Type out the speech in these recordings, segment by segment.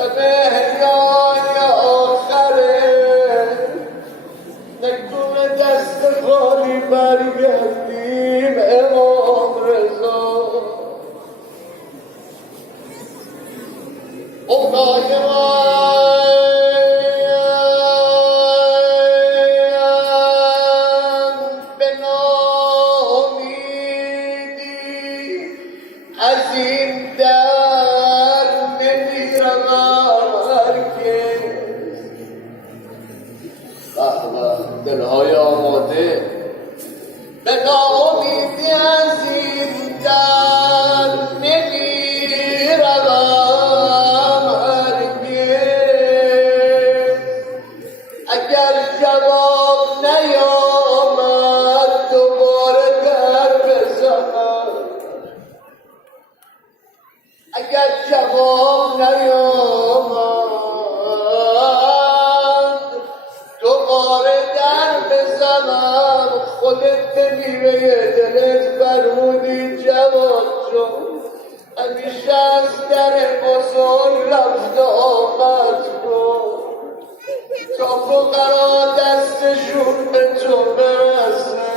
شب احیای آخره نکنه دست خالی برگردیم امام رضا خدای من به ناامیدی از این در نمیروم هرگز. دلهای آماده به ناامیدی از این در نمیروم هرگز. اگر جواب نیامد دوباره در بزنم، اگر جواب نیامد دوباره در بزنم. خودت به میوه دلت فرمودی جواد جون همیشه از در بزرگ رفت آمد کن تا فقرا دستشون به تو برسه،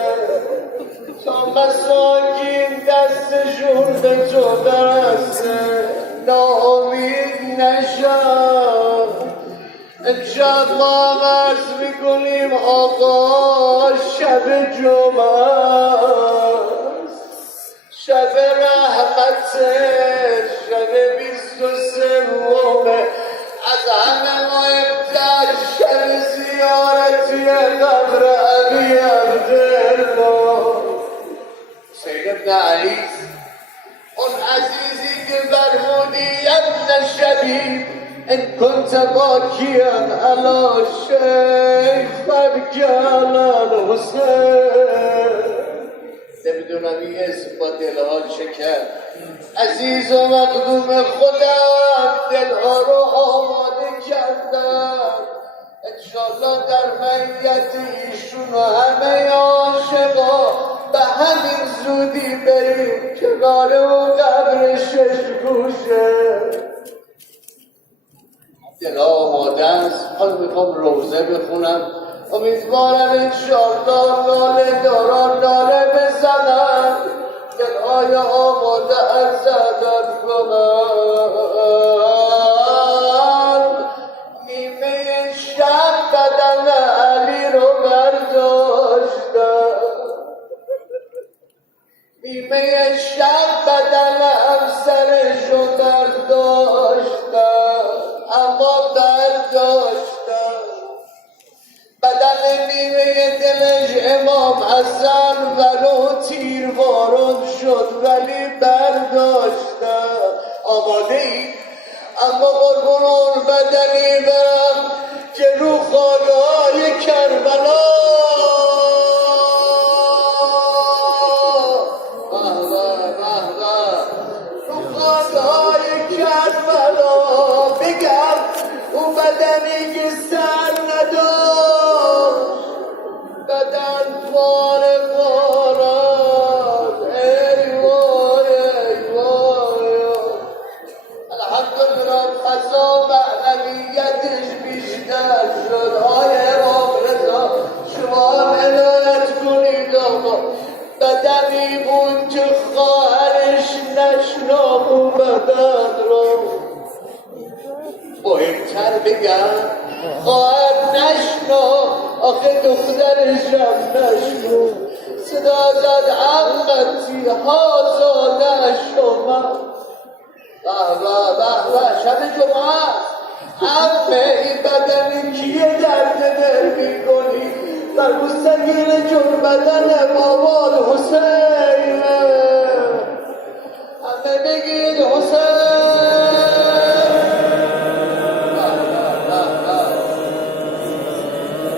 تا مساکین دستشون به تو برسه. ناامید نشم. امشب ما عرض میکنیم آقا شب جمعه، شب رحمته، شب 23 از همه مهمتر شب زیارتی قبر علی عبدالله حسین ابن علی، اون عزیزی که فرمودی ابن شبیب ان كنت باكيا على شيخ فابكي على الحسين. نمیدونم این اسم با دلها چه کرد. عزیز و مقدوم خودم دلها رو آماده کردم، انشالله در میت ایشون و همه عاشقا به همین زودی بریم کنار اون قبر 6 گوشه. دلها آماده است. حالا میخوام روزه بخونم، امیدوارم انشالله لاله داران لاله بزنم، دلهای آماده ارزدن کنم. نیمه شب بدن علی رو برداشتم، نیمه شب بدن همسرش رو برداشتم، اما برداشتم بدن نیمه دلش امام حسن ولو تیروارون شد ولی برداشتم. آماده ای؟ اما قربون اون بدنی برم که رو خاک‌های کربلا رو خاک‌های کربلا بگم اون بدنی که سر نداشت، بدن پاره پارد. ای وای ای وای، الحمدلله فضا معنویتش بیشتر شد. های امام رضا شما عنایت کنید آقا. بدنی بود که خواهرش نشناخت اون بدن رو. مهمتر بگم خواهر نشناخت، آخه دخترشم نشناخت. صدا زد عمتی هازا نشومد. به به به به، شب جمعه است. عمه این بدنی کیه درد دل میکنی؟ فرمود سگیر جون بدن بابا حسین. همه بگید حسین.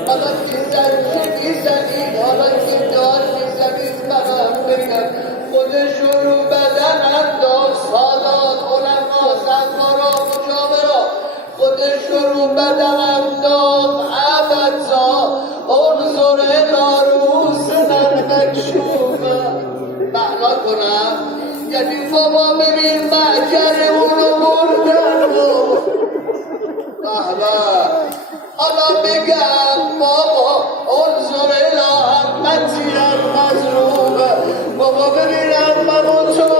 حالا که زنچه میزنید، حالا که دار میزنید برم بگم خودشون رو بدن انداز. سالات علما زنبارا مجاورا خودشون رو بدن انداز. عبدزا انظر الارموسنا المکشوفه. معنا کنم یعنی بابا ببین معجر اونو بردن حالا بگم بابا انظر محمدی مظلوم بابا ببینم من اون تو